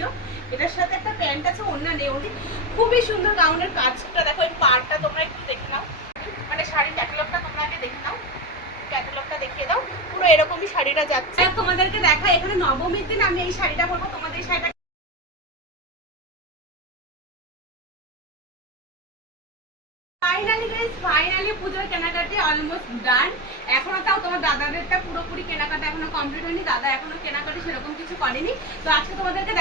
দিও। এটার সাথে একটা প্যান্ট আছে, ওড়না নেই, খুবই সুন্দর গাউনের কাজটা দেখো, এই পাড়টা তোমরা একটু দেখে নাও, মানে শাড়ির ক্যাটালগটা তোমরা আগে দেখে নাও, ক্যাটালগটা দেখিয়ে দাও। পুরো এরকমই শাড়িটা যাচ্ছে। তোমাদেরকে দেখাই, এখানে নবমীর দিন আমি এই শাড়িটা পরবো। তোমাদের এই শাড়িটা ফাইনালি পুজোর কেনাকাটি অলমোস্ট ডান। এখনো তাও তোমার দাদাদেরটা পুরোপুরি কেনাকাটা এখনো কমপ্লিট হয়নি, দাদা এখনো কেনাকাটি সেরকম কিছু করেনি। তো আজকে তোমাদেরকে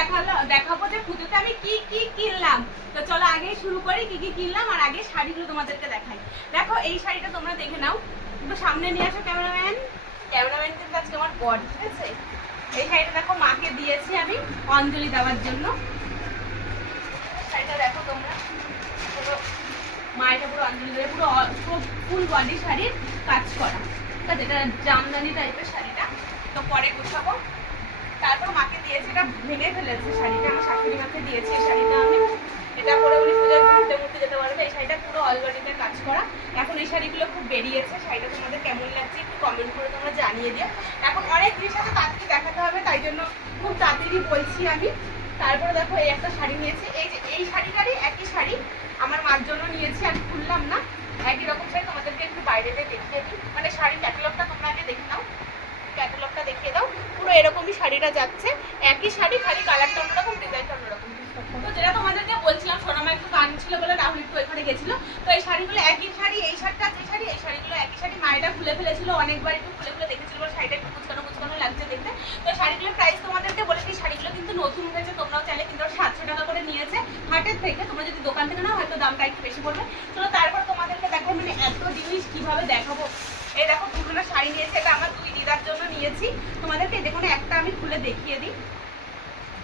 দেখাবো যে পুজোতে আমি কি কি কিনলাম। তো চলো আগেই শুরু করি কি কি কিনলাম, আর আগে শাড়িগুলো তোমাদেরকে দেখাই। দেখো এই শাড়িটা তোমরা দেখে নাও, একটু সামনে নিয়ে আসো ক্যামেরাম্যান কিন্তু আজকে আমার বর, ঠিক আছে। এই শাড়িটা দেখো মাকে দিয়েছি আমি অঞ্জলি দেওয়ার জন্য। শাড়িটা দেখো তোমরা, মায়ের পুরো অঞ্জলি দেবে, পুরো ফুল বডি শাড়ির কাজ করা, ঠিক আছে। এটা জামদানি টাইপের শাড়িটা, তো পরে গুছাবো। তারপর মাকে দিয়েছি, এটা ভেঙে ফেলেছে শাড়িটা, আমার শাশুড়ি মাকে দিয়েছি এই শাড়িটা আমি। এটা পরে উনি পূজায় ঘুরতে ঘুরতে যেতে পারবে। এই শাড়িটা পুরো অল বডিতে কাজ করা। এখন এই শাড়িগুলো খুব বেরিয়েছে, শাড়িটা তোমাদের কেমন লাগছে একটু কমেন্ট করে তোমরা জানিয়ে দিও। এখন অনেক জিনিস আছে তাড়াতাড়ি দেখাতে হবে, তাই জন্য খুব তাড়াতাড়ি বলছি আমি। তারপরে দেখো এই একটা শাড়ি নিয়েছি, এই যে এই শাড়িটারই একই শাড়ি আমার মার জন্য নিয়েছি, আমি খুললাম না, একই রকম শাড়ি। তোমাদেরকে একটু বাইরেতে দেখিয়ে দিই, মানে শাড়ির ক্যাটালগটা তোমরা আগে দেখে নাও, ক্যাটালগটা দেখিয়ে দাও। পুরো এরকমই শাড়িটা যাচ্ছে, একই শাড়ি, খালি কালারটা অন্যরকম, ডিজাইনটা অন্যরকম। তো যেটা তোমাদেরকে বলছিলাম, সোনামা একটু গান ছিল বলে রাহুল একটু ওইখানে গেছিল। তো এই শাড়িগুলো একই শাড়ি, এই শাড়িটা যে শাড়ি, এই শাড়িগুলো একই শাড়ি। মায়েরা খুলে ফেলেছিল অনেকবার, একটু খুলে খুলে দেখেছিল, শাড়িটা একটু কুচকানো কুচকানো লাগছে দেখতে। তো শাড়িগুলোর প্রাইস তোমাদেরকে বলেছি, শাড়িগুলো কিন্তু নতুন উঠেছে, তোমরাও চাইলে কিন্তু 700 টাকা করে নিয়েছে হাটের থেকে। তোমরা যদি দোকান থেকে নাও হয়তো দামটা একটু বেশি পড়বে। চলো তারপর তোমাদেরকে দেখো, মানে এত জিনিস কিভাবে দেখাবো। এই দেখো দুটো শাড়ি নিয়েছি, এটা আমার দুই দিদার জন্য নিয়েছি। তোমাদেরকে দেখুন একটা আমি খুলে দেখিয়ে দিই,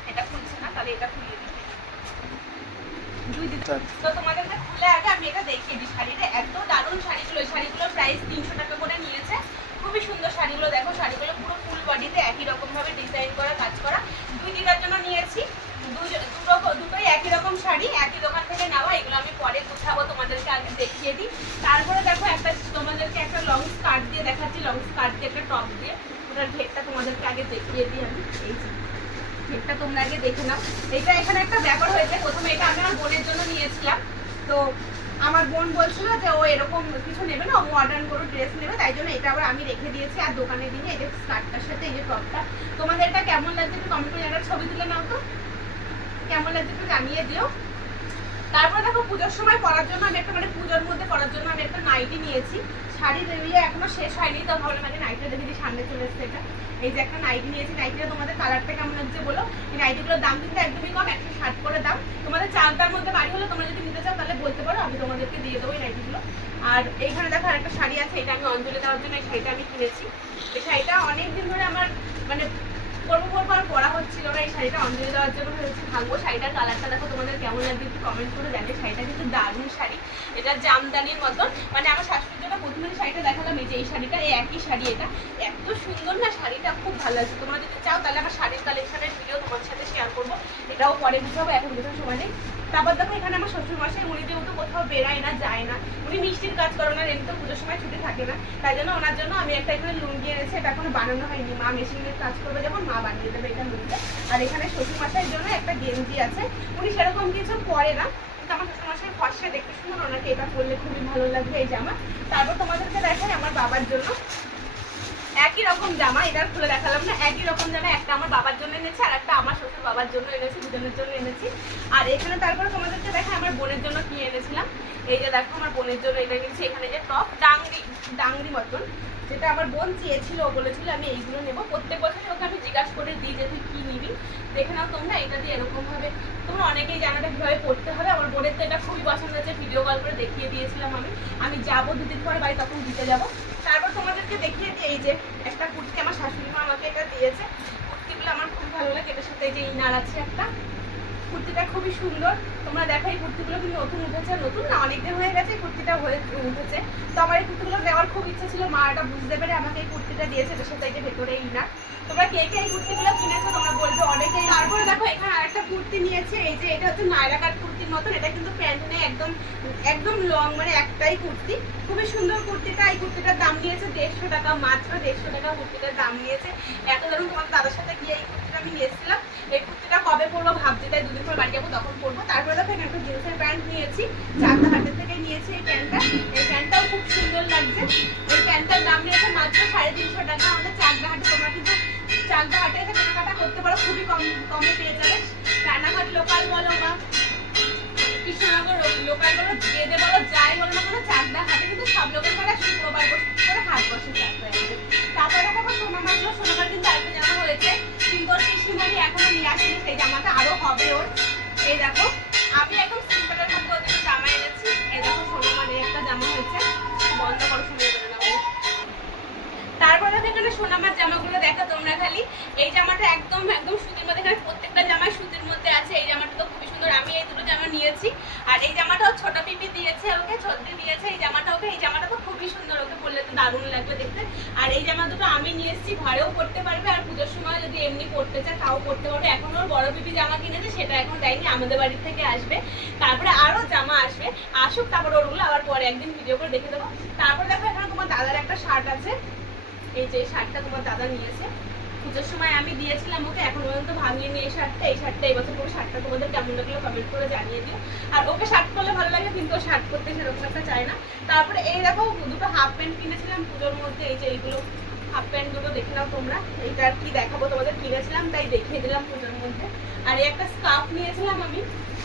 এটা খুলছে না, তাহলে এটা খুলিয়ে দিই। তো তোমাদেরকে খুলে আগে আমি এটা দেখিয়ে দিই। শাড়িটা এত দারুণ শাড়িগুলো, এই শাড়িগুলোর প্রাইস 300 টাকা করে নিয়েছে। খুবই সুন্দর শাড়িগুলো, দেখো শাড়িগুলো পুরো ফুল বডিতে একই রকম ভাবে ডিজাইন করা, কাজ করা। দুই দিদার জন্য নিয়েছি, দুটোই একই রকম শাড়ি, একই দোকান থেকে নেওয়া। এগুলো আমি পরে গুছাবো, তোমাদেরকে আগে দেখিয়ে দিই। তারপরে দেখো একটা তোমাদেরকে একটা লং স্কার্ট দিয়ে দেখাচ্ছি, লং স্কার্ট দিয়ে একটা টপ দিয়ে, ওটার ঘেরটা তোমাদেরকে আগে দেখিয়ে দিই আমি। এই ঘেরটা তোমরা আগে দেখে নাও। এটা এখানে একটা ব্যাপার হয়েছে, প্রথমে এটা আমি আমার বোনের জন্য নিয়েছিলাম। তো আমার বোন বলছিল যে ও এরকম কিছু নেবে না, ও মডার্ন কোনো ড্রেস নেবে, তাই জন্য এটা আবার আমি রেখে দিয়েছি। আর দোকানে দিয়ে এই যে স্কার্টটার সাথে এই যে টপটা, তোমাদের এটা কেমন লাগছে একটু কমেন্ট করে একটা ছবি তুলে নাও তো, কেমন লাগছে একটু জানিয়ে দিও। তারপরে দেখো পুজোর সময় পরার জন্য আমি একটা, মানে পুজোর মধ্যে পরার জন্য আমি একটা নাইটি নিয়েছি। শাড়ির ইয়ে এখনো শেষ হয়নি, তো ভাবলাম আগে নাইটিটা দেখে দিই, সামনে চলে এসছে এটা। এই যে একটা নাইটি নিয়েছি, নাইটিটা তোমাদের কালারটা কেমন লাগছে বলো। এই নাইটিগুলোর দাম কিন্তু একদমই কম, 160 করে দাম। তোমাদের 4টার মধ্যে বাড়ি হলে তোমরা যদি নিতে চাও তাহলে বলতে পারো, আমি তোমাদেরকে দিয়ে দেবো এই নাইটিগুলো। আর এইখানে দেখো আরেকটা শাড়ি আছে, এটা আমি অঞ্জলি দেওয়ার জন্য এই শাড়িটা আমি কিনেছি। এই শাড়িটা অনেকদিন ধরে আমার মানে পরবো আর পরা হচ্ছিল না, এই শাড়িটা অঞ্জলি দেওয়ার জন্য হয়েছে ভাঙবো। শাড়িটার কালারটা দেখো তোমাদের কেমন লাগবে একটু কমেন্ট করে জানে। শাড়িটা কিন্তু দারুণ শাড়ি, এটা জামদানির মতন। মানে আমার শাশুড়ির জন্য প্রথমে শাড়িটা দেখালাম, এই যে এই শাড়িটা, এই একই শাড়ি, এটা এত সুন্দর না শাড়িটা, খুব ভালো লাগছে। তোমরা যদি চাও তাহলে আমার শাড়ির কালেকশনের ভিডিও তোমাদের সাথে শেয়ার করবো, এটাও পরে বুঝাবো, এখন বুঝার সময় নেই। তারপর দেখো এখানে আমার শ্বশুর মশাই, উনি যেহেতু কোথাও বেড়ায় না, যায় না, উনি মিষ্টির কাজ করে না, এমনি তো পুজোর সময় ছুটি থাকে না, তাই জন্য ওনার জন্য আমি একটা এখানে লুঙ্গি এনেছি। এটা এখনো বানানো হয়নি, মা মেশিনের কাজ করবে যখন মা বানিয়ে দেবে এটা লুঙ্গি। আর এখানে শ্বশুর মশাইয়ের জন্য একটা গেঞ্জি আছে, উনি সেরকম কিছু পরে না, কিন্তু আমার শ্বশুর মশাই ফর্সা দেখতে সুন্দর, ওনাকে এটা পরলে খুবই ভালো লাগবে এই জামা। তারপর তোমাদেরকে দেখাই আমার বাবার জন্য একই রকম জামা, এটা খুলে দেখালাম না, একই রকম জামা, একটা আমার বাবার জন্য এনেছি আর একটা আমার শ্বশুর বাবার জন্য এনেছি, দুজনের জন্য এনেছি। আর এখানে তারপরে তোমাদেরকে দেখাই আমার বোনের জন্য কি এনেছিলাম। এই যে দেখো আমার বোনের জন্য এটা এনেছি, এখানে যে টপ ডাংরি মতন, যেটা আমার বোন চেয়েছিল, ও বলেছিল আমি এইগুলো নেবো। প্রত্যেক বছরই ওকে আমি জিজ্ঞাসা করে দিই যে তুই কি নিবি, দেখে নাও তোমরা। এটা দিয়ে এরকম ভাবে তোমরা অনেকেই জানো এটা কিভাবে পড়তে হবে। আমার বোনের তো এটা খুবই পছন্দ হয়েছে, ভিডিও কল করে দেখিয়ে দিয়েছিলাম আমি যাবো দুদিন পরে বাড়ি, তখন দিতে যাবো। তারপর তোমাদেরকে দেখিয়ে দিই এই যে একটা কুর্তি, আমার শাশুড়ি মা আমাকে এটা দিয়েছে। কুর্তিগুলো আমার খুব ভালো লাগে, এটার সাথে এই যে ইনার আছে একটা, কুর্তিটা খুবই সুন্দর। তোমরা দেখো এই কুর্তিগুলো কিন্তু নতুন উঠেছে, নতুন না অনেকদিন হয়ে গেছে এই কুর্তিটা উঠেছে। তো আমার এই কুর্তিগুলো নেওয়ার খুব ইচ্ছা ছিল, মা এটা বুঝতে পেরে আমাকে এই কুর্তিটা দিয়েছে, এটার সাথে এই যে ভেতরে ইনার। তোমরা কে কে এই কুর্তিগুলো কিনেছো তোমরা বলবে অনেকেই। তারপরে দেখো এখানে আরেকটা কুর্তি নিয়েছে, এই যে এটা হচ্ছে নায়রা কাট কুর্তির মতন, এটা কিন্তু প্যান্ট নেই, একদম একদম লং, মানে একটাই কুর্তি, খুবই সুন্দর কুর্তিটা। এই কুর্তিটার দাম নিয়েছে 150 টাকা, মাত্র 150 টাকা কুর্তিটার দাম নিয়েছে। এত ধরুন তোমার দাদার সাথে গিয়ে এই কুর্তিটা আমি নিয়েছিলাম, এই কুর্তিটা কবে পরবো তারপরে দেখো এখানে একটা জিন্সের প্যান্ট নিয়েছি, চাকদা হাটের থেকে নিয়েছি এই প্যান্টটা। এই প্যান্টটাও খুব সুন্দর লাগছে। এই প্যান্টটার দাম নিয়েছে মাত্র 350 টাকা। আমাদের চাকদা হাটে তোমরা কিন্তু চাকদা হাটে এসে কেনাকাটা করতে পারো, খুবই কমে পেয়ে যাবে। রানাঘাট লোকাল বলো বা কৃষ্ণনগর লোকাল বলো, যেতে বলো, যাই বলো না কোনো, চাকদা হাটে কিন্তু সব লোকের করে শুক্রবার করে হাট বসে চাকদা। তারপরে দেখো সোনামাগুলো, সোনামার কিন্তু আরেকটা জামা হয়েছে, কিন্তু ওর কৃষ্ণমণি এখনো নিয়ে আসেনি, সেই জামাটা আরো হবে ওর। এই দেখো আমি একদম সিম্পলের মধ্যে ওদের জামা এনেছি। এই দেখো সোনামার একটা জামা হয়েছে, বন্ধ করো শুনে দেবে না। তারপরে এখানে সোনামার জামাগুলো দেখো তোমরা খালি। এই জামাটা একদম একদম সুতির মধ্যে, এখানে প্রত্যেকটা জামাই সুতির মধ্যে আছে। এই জামাটা তো খুবই সুন্দর, আমি এই দুটো জামা নিয়েছি। আর এই জামাটাও ছোট পিপি দিয়েছে ওকে, ছদ্রি দিয়েছে এই জামাটা ওকে। এই জামাটা তো খুবই সুন্দর, ওকে পরলে তো দারুণ লাগবে দেখতে। আর এই জামা দুটো আমি নিয়ে এসেছি, ঘরেও পরতে পারবে, আর পুজোর সময় যদি এমনি পরতে চায় তাও পরতে পারবে। এখন ওর বড় পিপি জামা কিনেছে, সেটা এখন দেয়নি, আমাদের বাড়ির থেকে আসবে। তারপরে আরো জামা আসবে, আসুক তারপর ওরগুলো আবার পরে একদিন ভিডিও করে দেখে দেবো। তারপর দেখো এখানে তোমার দাদার একটা শার্ট আছে, এই যে শার্টটা তোমার দাদা নিয়েছে, পুজোর সময় আমি দিয়েছিলাম ওকে, এখন পর্যন্ত ভাঙিনি এই শার্টটা। এই শার্টটা এই বছর পুরো শার্টটা তোমাদের কেমন লাগলো কমেন্ট করে জানিয়ে দিও। আর ওকে শার্ট পরলে ভালো লাগে, কিন্তু ও শার্ট পরতে সেরকম একটা চায় না। তারপরে এই দেখো দুটো হাফ প্যান্ট কিনেছিলাম পুজোর মধ্যে, এই যে এইগুলো হাফ প্যান্ট দুটো দেখে নাও তোমরা। এইটা আর কি দেখাবো, তোমাদের কিনেছিলাম তাই দেখিয়ে দিলাম পুজোর মধ্যে। আর এই একটা স্কার্ফ নিয়েছিলাম আমি।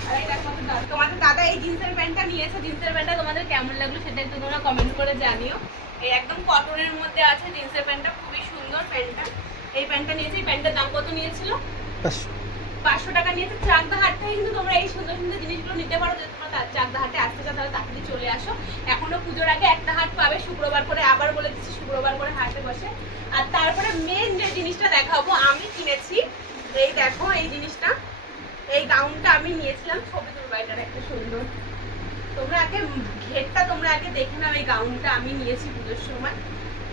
আর এই দেখো তোমাদের দাদা এই জিন্সের প্যান্টটা নিয়েছে, জিন্সের প্যান্টটা তোমাদের কেমন লাগলো সেটা একটু তোমরা কমেন্ট করে জানিও। এই একদম কটনের মধ্যে আছে জিন্সের প্যান্টটা, খুবই সুন্দর প্যান্টটা। এই প্যান্টটা নিয়েছি, এই প্যান্টের দাম কত নিয়েছিল? 500 টাকা নিয়েছে। চাকদা হাট থেকে কিন্তু তোমরা এই সুন্দর সুন্দর জিনিসগুলো নিতে পারো। যদি তোমরা চাকদা হাটে আসতে চাও তাহলে তাড়াতাড়ি চলে আসো। এখনো পুজোর আগে একটা হাট পাবে, শুক্রবার করে, আবার বলে দিচ্ছি শুক্রবার করে হাটে বসে। আর তারপরে মেন যে জিনিসটা দেখাবো আমি কিনেছি, এই দেখো এই জিনিসটা, এই গাউনটা আমি নিয়েছিলাম ছবি তুলবাইটার একটা সুন্দর। তোমরা আগে ঘেরটা তোমরা আগে দেখে নাও, এই গাউনটা আমি নিয়েছি পুজোর সময়।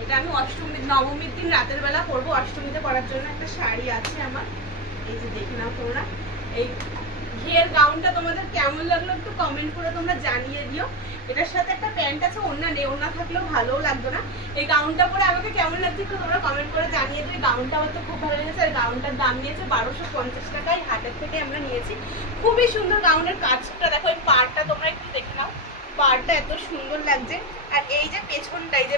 এটা আমি অষ্টমী নবমীর দিন রাতের বেলা পরবো, অষ্টমীতে পরার জন্য একটা শাড়ি আছে আমার, এই যে দেখে নাও তোমরা। এই ঘের গাউনটা তোমাদের কেমন লাগলো একটু কমেন্ট করে তোমরা জানিয়ে দিও। এটার সাথে একটা প্যান্ট আছে, ওড়না নেই, ওড়না থাকলেও ভালোও লাগতো না। এই গাউনটা পরে আমাকে কেমন লাগছে একটু তোমরা কমেন্ট করে জানিয়ে দিও। গাউনটা আমার তো খুব ভালো লেগেছে। আর গাউনটার দাম নিয়েছে 1250 টাকায়, হাটের থেকে আমরা নিয়েছি। খুবই সুন্দর গাউনের কাজটা দেখো, এই পাড়টা তোমরা একটু দেখে নাও, পাড়টা এত সুন্দর লাগছে। আর এই যে পেছনটা, এই যে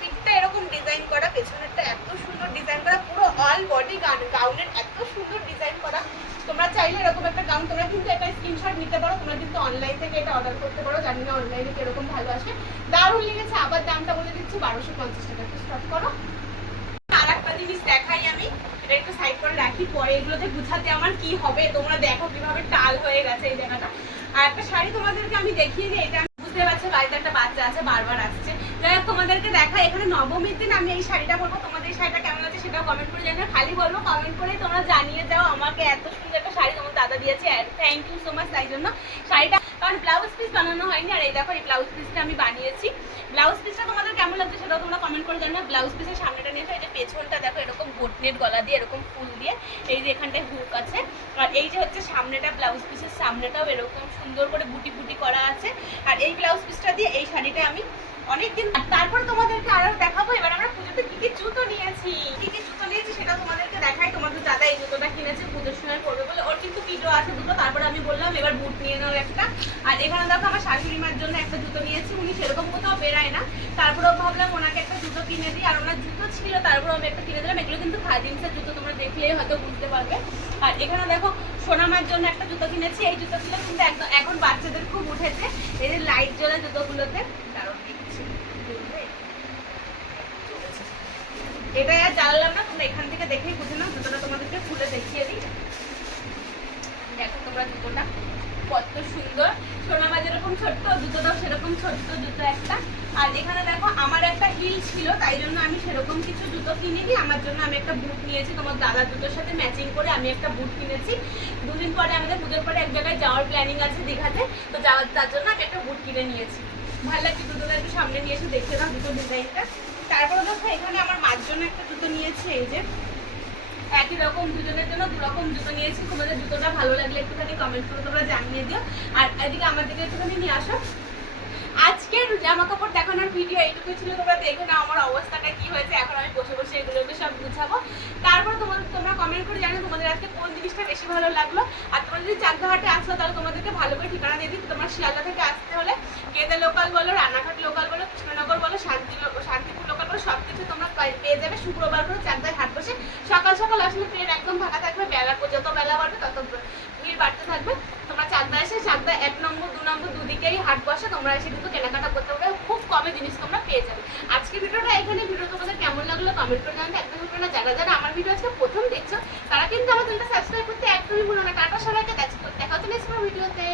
পিঠটা এরকম ডিজাইন করা, পেছনেরটা এত সুন্দর ডিজাইন করা, পুরো অল বডি গাউনের এত সুন্দর ডিজাইন করা। তোমরা চাইলে এরকম একটা গাউন তোমরা কিন্তু একটা স্ক্রিনশট নিতে পারো, তোমরা কিন্তু অনলাইন থেকে এটা অর্ডার করতে পারো। জানি না অনলাইনে কিরকম ভালো আসে, দারুণ লেগেছে। আবার দামটা বলে দিচ্ছি 1250 টাকা। একটু স্টপ করো। আর একটা জিনিস দেখাই আমি, এটা একটু সাইড করে রাখি, পরে এগুলোতে গুছাতে আমার কি হবে তোমরা দেখো কিভাবে টাল হয়ে গেছে এই জায়গাটা। আর একটা শাড়ি তোমাদেরকে আমি দেখিয়ে দিই, এটা বুঝতে পারছি বাড়িতে একটা বাচ্চা আছে বারবার আসছে। যাই হোক তোমাদেরকে দেখা, এখানে নবমীর দিন আমি এই শাড়িটা পরবো। তোমাদের এই শাড়িটা কেমন আছে সেটাও কমেন্ট করে জানিও। খালি বলবো কমেন্ট করে তোমরা জানিয়ে যাও আমাকে এত সুন্দর একটা শাড়ি তোমার দাদা দিয়েছে, থ্যাংক ইউ সো মাচ তাই জন্য। শাড়িটা কারণ ব্লাউজ পিস বানানো হয়নি, আর এই দেখো এই ব্লাউজ পিসটা আমি বানিয়েছি। ব্লাউজ পিসটা তোমাদের কেমন লাগছে সেটাও তোমরা কমেন্ট করে জানিও। ব্লাউজ পিসের সামনেটা নিয়েছো, এই যে পেছনটা দেখো এরকম বোটনেট গলা দিয়ে এরকম ফুল দিয়ে, এই যে এখানটায় হুক আছে। আর এই যে হচ্ছে সামনেটা, ব্লাউজ পিসের সামনেটাও এরকম সুন্দর করে বুটি বুটি করা আছে। আর এই ব্লাউজ পিসটা দিয়ে এই শাড়িটা আমি অনেকদিন। তারপর তোমাদেরকে আরো দেখাবো এবার আমরা পুজোতে কি কি জুতো নিয়েছি, সেটা তোমাদেরকে দেখাই। তোমাদের দাদা এই জুতোটা কিনেছে পুজোর সময় পরবে বলে, ওর কিন্তু কিটো আছে দুটো। তারপরে আমি বললাম এবার বুট নিয়ে নাও একটা। আর এখানে দেখো আমার শাশুড়ি মার জন্য একটা জুতো নিয়েছি, উনি সেরকম কোথাও বেরায় না। তারপরেও ভাবলাম ওনাকে একটা জুতো কিনে দিই, আর ওনার জুতো ছিল তারপর আমি একটা কিনে দিলাম। এগুলো কিন্তু খাদিমসের জুতো, তোমরা দেখলেই হয়তো বুঝতে পারবে। আর এখানে দেখো সোনামার জন্য একটা জুতো কিনেছি, এই জুতোগুলো কিন্তু একদম এখন বাচ্চাদের খুব উঠেছে, এই যে লাইট জ্বলা জুতোগুলোতে। কারণ এটা আর জ্বালালাম না, তোমরা এখান থেকে দেখেই বুঝে নাও। জুতোটা তোমাদেরকে খুলে দেখিয়ে দিই, দেখো তোমরা জুতোটা কত সুন্দর। সোনামা যেরকম ছোট্ট, জুতোটাও সেরকম ছোট্ট জুতো একটা। আর এখানে দেখো আমার একটা হিল ছিল, তাই জন্য আমি সেরকম কিছু জুতো কিনিনি। আমার জন্য আমি একটা বুট নিয়েছি, তোমার দাদার জুতোর সাথে ম্যাচিং করে আমি একটা বুট কিনেছি। দুদিন পরে আমাদের পুজোর পরে এক জায়গায় যাওয়ার প্ল্যানিং আছে দীঘাতে, তো তার জন্য আমি একটা বুট কিনে নিয়েছি। ভালো লাগছে জুতোটা, একটু সামনে নিয়ে এসে দেখতে দাও জুতোর ডিজাইনটা। তারপরে দেখো এখানে আমার মার জন্য একটা জুতো নিয়েছি, এই যে একই রকম, দুজনের জন্য দুরকম জুতো নিয়েছি। তোমাদের জুতোটা ভালো লাগলে একটুখানি কমেন্ট করে তোমরা জানিয়ে দিও। আর এদিকে আমার দিকে একটুখানি নিয়ে আসো। আজ আজকের জামা কাপড় দেখানোর ভিডিও এইটুকু ছিল। তোমরা দেখে নাও আমার অবস্থাটা কি হয়েছে। এখন আমি বসে বসে এগুলোকে সব গুছাবো। তারপর তোমরা কমেন্ট করে জানো তোমাদের আজকে কোন জিনিসটা বেশি ভালো লাগলো। আর তোমরা যদি চাকদাহাটে আসো তাহলে তোমাদেরকে ভালো করে ঠিকানা দিয়ে দিই। তোমার শিয়ালদা থেকে আসতে হলে গেদে লোকাল বলো, রানাঘাট লোকাল বলো, কৃষ্ণনগর বলো, শান্তিপুর লোকাল বলো, সব কিছু তোমরা পেয়ে যাবে। শুক্রবার করে চাকদায় হাট বসে। সকাল সকাল আসলে ট্রেন একদম ফাঁকা থাকবে। যত বেলা বাড়বে তত ভিড় বাড়তে থাকবে। তোমরা চাকদা এসে চাকদা 1 নম্বর 2 নম্বর দুদিকেই হাট বসে। তোমরা এসে কিন্তু কেনাকাটা করতে পারবে, খুব কমে জিনিস তোমরা পেয়ে যাবে। আজকে ভিডিওটা এখানে। ভিডিও তোমাদের কেমন লাগলো কমেন্ট করে জানাতে একদম ভুলো না। যারা আমার ভিডিও আজকে প্রথম দেখছো তারা কিন্তু আমার চ্যানেলটা সাবস্ক্রাইব করতে একদমই ভুলো না। টাটা সবাইকে, দেখা হচ্ছে নেক্সট ভিডিওতে।